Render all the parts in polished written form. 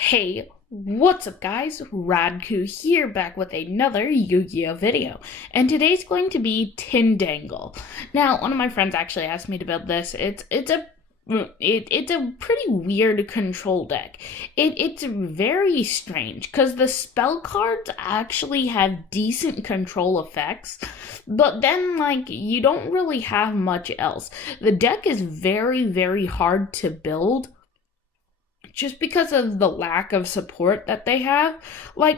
Hey, what's up guys? Radku here, back with another Yu-Gi-Oh video. And today's going to be Tindangle. Now, one of my friends actually asked me to build this. It's a pretty weird control deck. It's very strange because the spell cards actually have decent control effects, but then you don't really have much else. The deck is very hard to build just because of the lack of support that they have.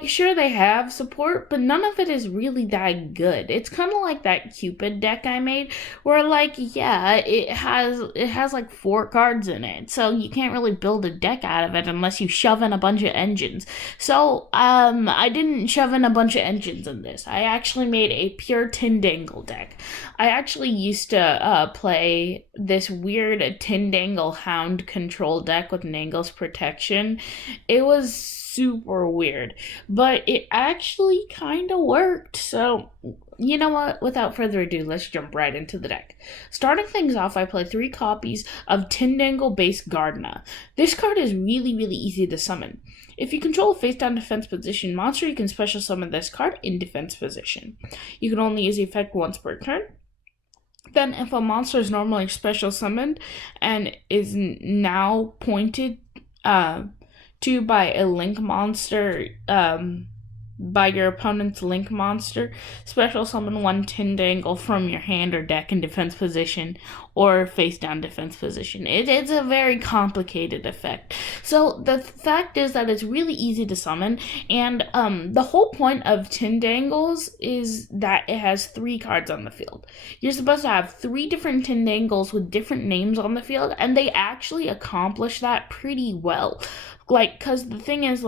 Sure, they have support, but none of it is really that good. It's kind of like that Cupid deck I made, where yeah, it has like 4 cards in it, so you can't really build a deck out of it unless you shove in a bunch of engines. So I didn't shove in a bunch of engines in this. I actually made a pure Tindangle deck. I actually used to play this weird Tindangle Hound control deck with Nangle's Protection. It was super weird, but it actually kind of worked. So, you know what? Without further ado, let's jump right into the deck. Starting things off, I play 3 copies of Tindangle base Gardna. This card is really easy to summon. If you control a face-down defense position monster, you can special summon this card in defense position. You can only use the effect once per turn. Then, if a monster is normally special summoned and is now pointed to by a link monster, by your opponent's link monster, special summon 1 Tindangle from your hand or deck in defense position or face down defense position. It's a very complicated effect. So the fact is that it's really easy to summon, and the whole point of Tindangles is that it has 3 cards on the field. You're supposed to have 3 different Tindangles with different names on the field, and they actually accomplish that pretty well. Because the thing is,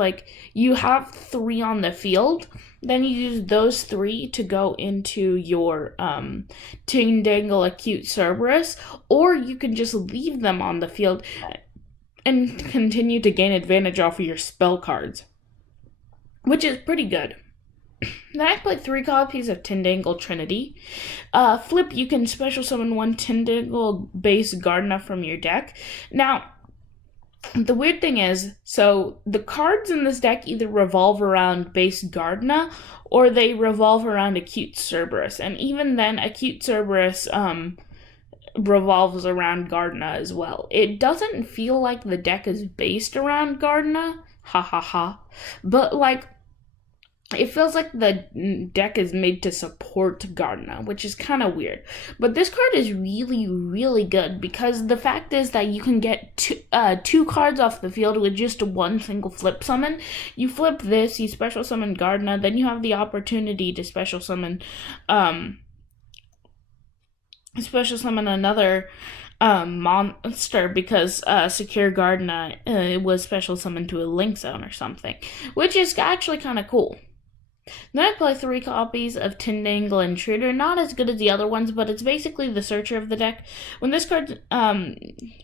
you have 3 on the field, then you use those 3 to go into your Tindangle Acute Cerberus, or you can just leave them on the field and continue to gain advantage off of your spell cards, which is pretty good. Then I played 3 copies of Tindangle Trinity. Flip, you can special summon 1 Tindangle base Gardna from your deck. Now, the weird thing is, so the cards in this deck either revolve around base Gardna or they revolve around Acute Cerberus. And even then, Acute Cerberus revolves around Gardna as well. It doesn't feel like the deck is based around Gardna. But it feels like the deck is made to support Gardna, which is kind of weird. But this card is really good because the fact is that you can get 2 cards off the field with just 1 single flip summon. You flip this, you special summon Gardna, then you have the opportunity to special summon another monster because Secure Gardna was special summoned to a Link Zone or something, which is actually kind of cool. Then I play 3 copies of Tindangle Intruder. Not as good as the other ones, but it's basically the searcher of the deck. When this card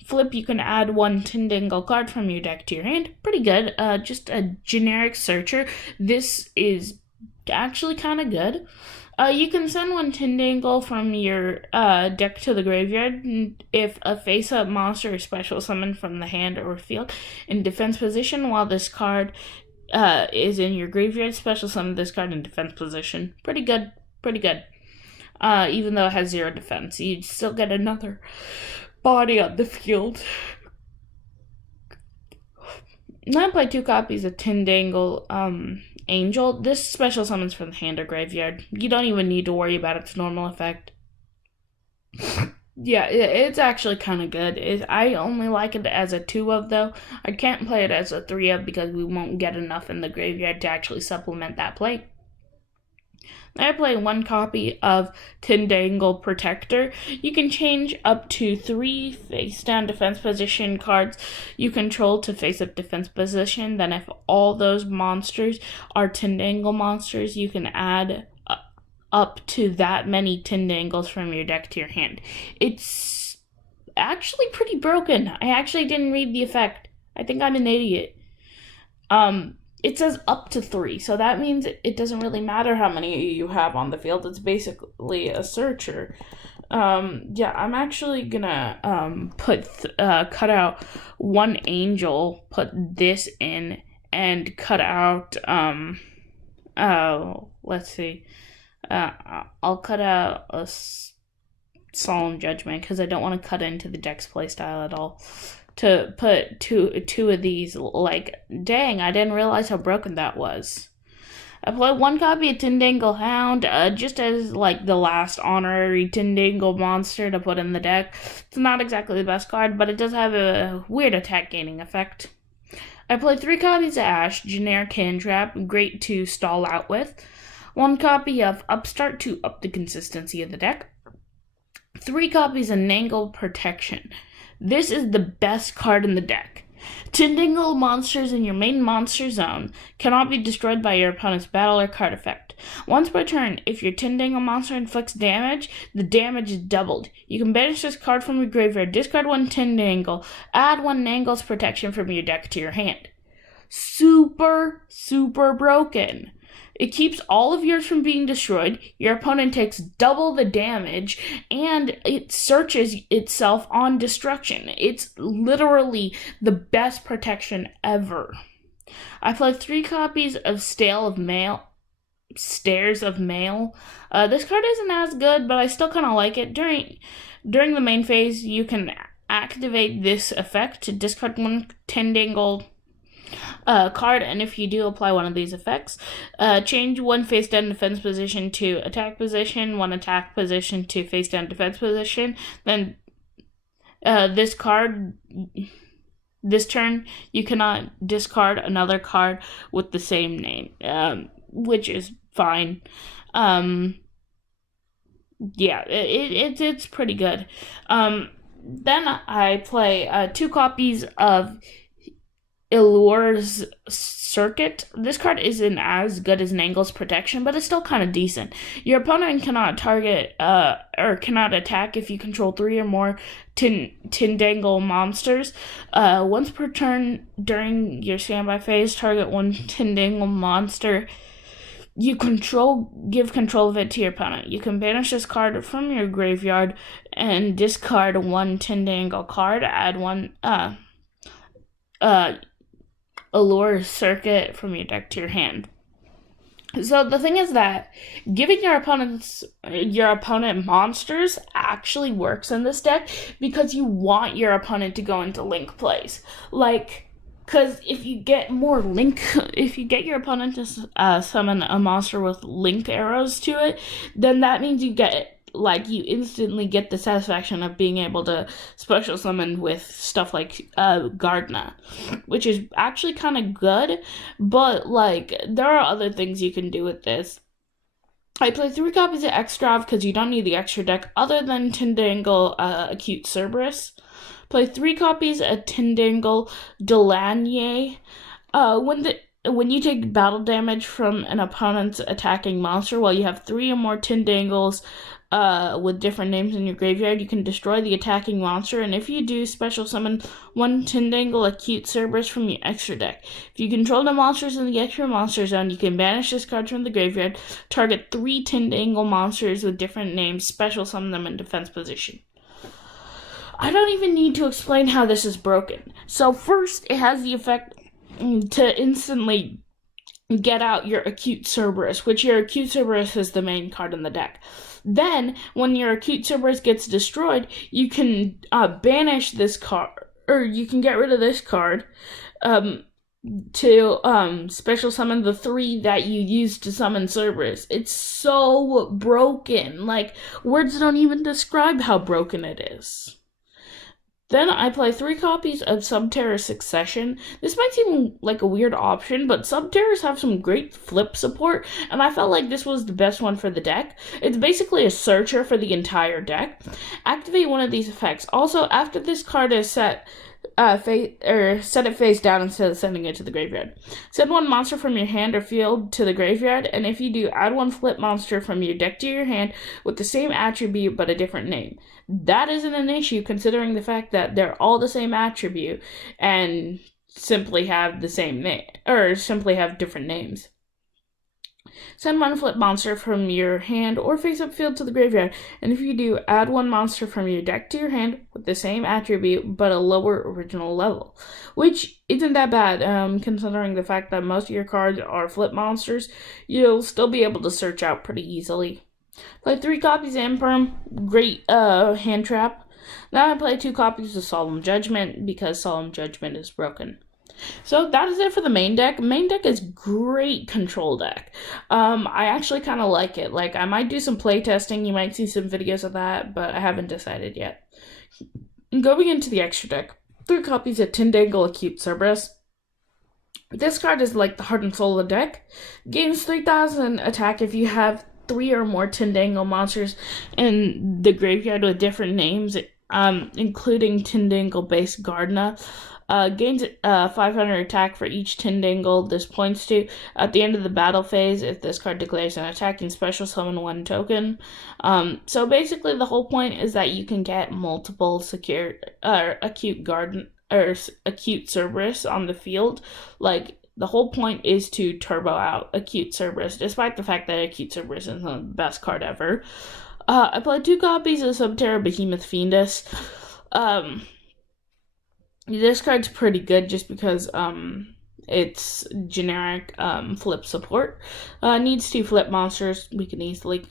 flip, you can add 1 Tindangle card from your deck to your hand. Pretty good. Just a generic searcher. This is actually kind of good. You can send 1 Tindangle from your deck to the graveyard if a face-up monster is special summoned from the hand or field in defense position while this card is in your graveyard. Special summon this card in defense position. Pretty good. Even though it has 0 defense, you still get another body on the field. Now I play 2 copies of Tindangle Angel. This special summons from the hand or graveyard. You don't even need to worry about its normal effect. Yeah, it's actually kind of good. I only like it as a 2 of, though. I can't play it as a 3 of because we won't get enough in the graveyard to actually supplement that play. I play 1 copy of Tindangle Protector. You can change up to 3 face-down defense position cards you control to face-up defense position. Then if all those monsters are Tindangle monsters, you can add up to that many Tindangles from your deck to your hand. It's actually pretty broken. I actually didn't read the effect. I think I'm an idiot. It says up to 3, so that means it doesn't really matter how many you have on the field. It's basically a searcher. Yeah, I'm actually gonna cut out 1 angel, put this in, and cut out, let's see, I'll cut out a Solemn Judgment because I don't want to cut into the deck's playstyle at all. To put two of these, like, dang, I didn't realize how broken that was. I play one copy of Tindangle Hound, just as, like, the last honorary Tindangle monster to put in the deck. It's not exactly the best card, but it does have a weird attack gaining effect. I play 3 copies of Ash, generic hand trap, great to stall out with. 1 copy of Upstart to up the consistency of the deck. 3 copies of Nangle Protection. This is the best card in the deck. Tindangle monsters in your main monster zone cannot be destroyed by your opponent's battle or card effect. Once per turn, if your Tindangle monster inflicts damage, the damage is doubled. You can banish this card from your graveyard, discard 1 Tindangle, add 1 Nangle's Protection from your deck to your hand. Super, super broken. It keeps all of yours from being destroyed, your opponent takes double the damage, and it searches itself on destruction. It's literally the best protection ever. I play 3 copies of Stairs of Mail. This card isn't as good, but I still kind of like it. During the main phase, you can activate this effect to discard 1 Tindangle card, and if you do apply one of these effects, change 1 face down defense position to attack position, 1 attack position to face down defense position. Then this turn, you cannot discard another card with the same name, which is fine. Yeah, it's pretty good. Then I play 2 copies of Allure's Circuit. This card isn't as good as Nangle's Protection, but it's still kind of decent. Your opponent cannot target or cannot attack if you control 3 or more Tindangle monsters. Once per turn during your standby phase, target 1 Tindangle monster you control, give control of it to your opponent. You can banish this card from your graveyard and discard 1 Tindangle card, add 1 Allure Circuit from your deck to your hand. So the thing is that giving your opponent monsters actually works in this deck because you want your opponent to go into link plays. Because if you get your opponent to summon a monster with linked arrows to it, then that means you instantly get the satisfaction of being able to special summon with stuff like Gardna, which is actually kind of good, but there are other things you can do with this. I play 3 copies of Extra because you don't need the extra deck other than Tindangle Acute Cerberus. Play 3 copies of Tindangle Delanier. When you take battle damage from an opponent's attacking monster while you have 3 or more Tindangles with different names in your graveyard, you can destroy the attacking monster, and if you do, special summon 1 Tindangle Acute Cerberus from your extra deck. If you control the monsters in the extra monster zone, you can banish this card from the graveyard, target 3 Tindangle monsters with different names, special summon them in defense position. I don't even need to explain how this is broken. So first, it has the effect to instantly get out your Acute Cerberus, which your Acute Cerberus is the main card in the deck. Then, when your Acute Cerberus gets destroyed, you can banish this card, or you can get rid of this card to special summon the 3 that you used to summon Cerberus. It's so broken. Words don't even describe how broken it is. Then I play 3 copies of Subterror Succession. This might seem like a weird option, but Subterrors have some great flip support, and I felt like this was the best one for the deck. It's basically a searcher for the entire deck. Activate one of these effects. Also, after this card is set it face down instead of sending it to the graveyard. Send 1 monster from your hand or field to the graveyard, and if you do, add 1 flip monster from your deck to your hand with the same attribute but a different name. That isn't an issue considering the fact that they're all the same attribute and simply have the same name, or simply have different names. Send one flip monster from your hand or face-up field to the graveyard, and if you do, add one monster from your deck to your hand with the same attribute but a lower original level, which isn't that bad, considering the fact that most of your cards are flip monsters. You'll still be able to search out pretty easily. Play 3 copies of Imperm, great hand trap. Now I play 2 copies of Solemn Judgment because Solemn Judgment is broken. So that is it for the main deck. Main deck is great control deck. I actually kind of like it. Like, I might do some play testing. You might see some videos of that, but I haven't decided yet. Going into the extra deck, 3 copies of Tindangle Acute Cerberus. This card is like the heart and soul of the deck. Gains 3,000 attack if you have 3 or more Tindangle monsters in the graveyard with different names, including Tindangle-based Gardna. Gains 500 attack for each Tindangle this points to. At the end of the battle phase, if this card declares an attack, you can special summon 1 token. So basically, the whole point is that you can get multiple acute Cerberus on the field. Like, the whole point is to turbo out Acute Cerberus, despite the fact that Acute Cerberus isn't the best card ever. I played 2 copies of Subterra Behemoth Fiendus. This card's pretty good just because it's generic flip support. Needs 2 flip monsters. We can easily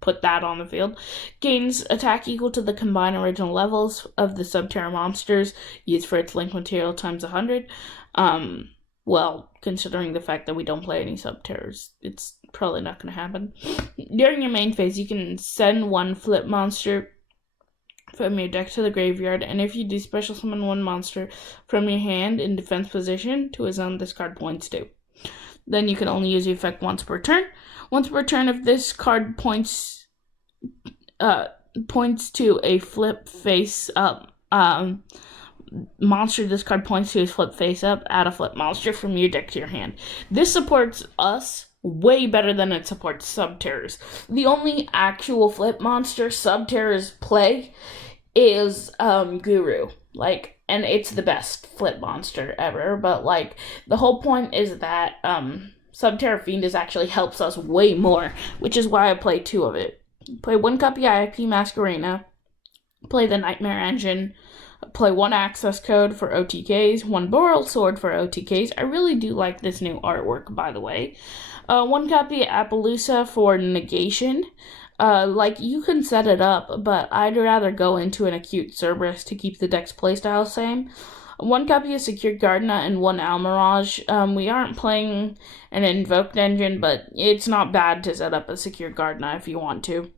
put that on the field. Gains attack equal to the combined original levels of the Subterra monsters used for its link material times 100. Well, considering the fact that we don't play any Subterras, it's probably not going to happen. During your main phase, you can send 1 flip monster from your deck to the graveyard, and if you do, special summon 1 monster from your hand in defense position to a zone this card points to. Then you can only use the effect once per turn. Once per turn, if this card points to a flip face up monster this card points to is flip face up, add a flip monster from your deck to your hand. This supports us way better than it supports Subterras. The only actual flip monster Subterras play is Guru. Like, and it's the best flip monster ever, but like, the whole point is that Subterra Fiendus actually helps us way more, which is why I play 2 of it. Play 1 copy IP Masquerena, play the Nightmare Engine, play 1 access code for OTKs, 1 Boral Sword for OTKs. I really do like this new artwork, by the way. 1 copy of Appaloosa for negation. Like, you can set it up, but I'd rather go into an Acute Cerberus to keep the deck's playstyle same. 1 copy of Secure Gardna and 1 Almirage. We aren't playing an Invoked Engine, but it's not bad to set up a Secure Gardna if you want to.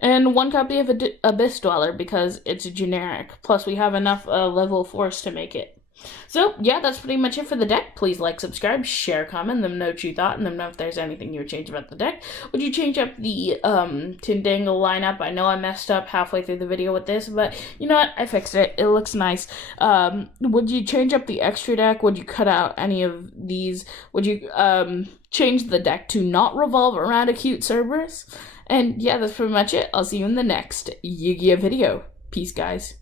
And 1 copy of Abyss Dweller because it's generic. Plus, we have enough level force to make it. So, yeah, that's pretty much it for the deck. Please like, subscribe, share, comment, let them know what you thought, and let them know if there's anything you would change about the deck. Would you change up the Tindangle lineup? I know I messed up halfway through the video with this, but you know what? I fixed it. It looks nice. Would you change up the extra deck? Would you cut out any of these? Would you change the deck to not revolve around Acute Cerberus? And yeah, that's pretty much it. I'll see you in the next Yu-Gi-Oh video. Peace, guys.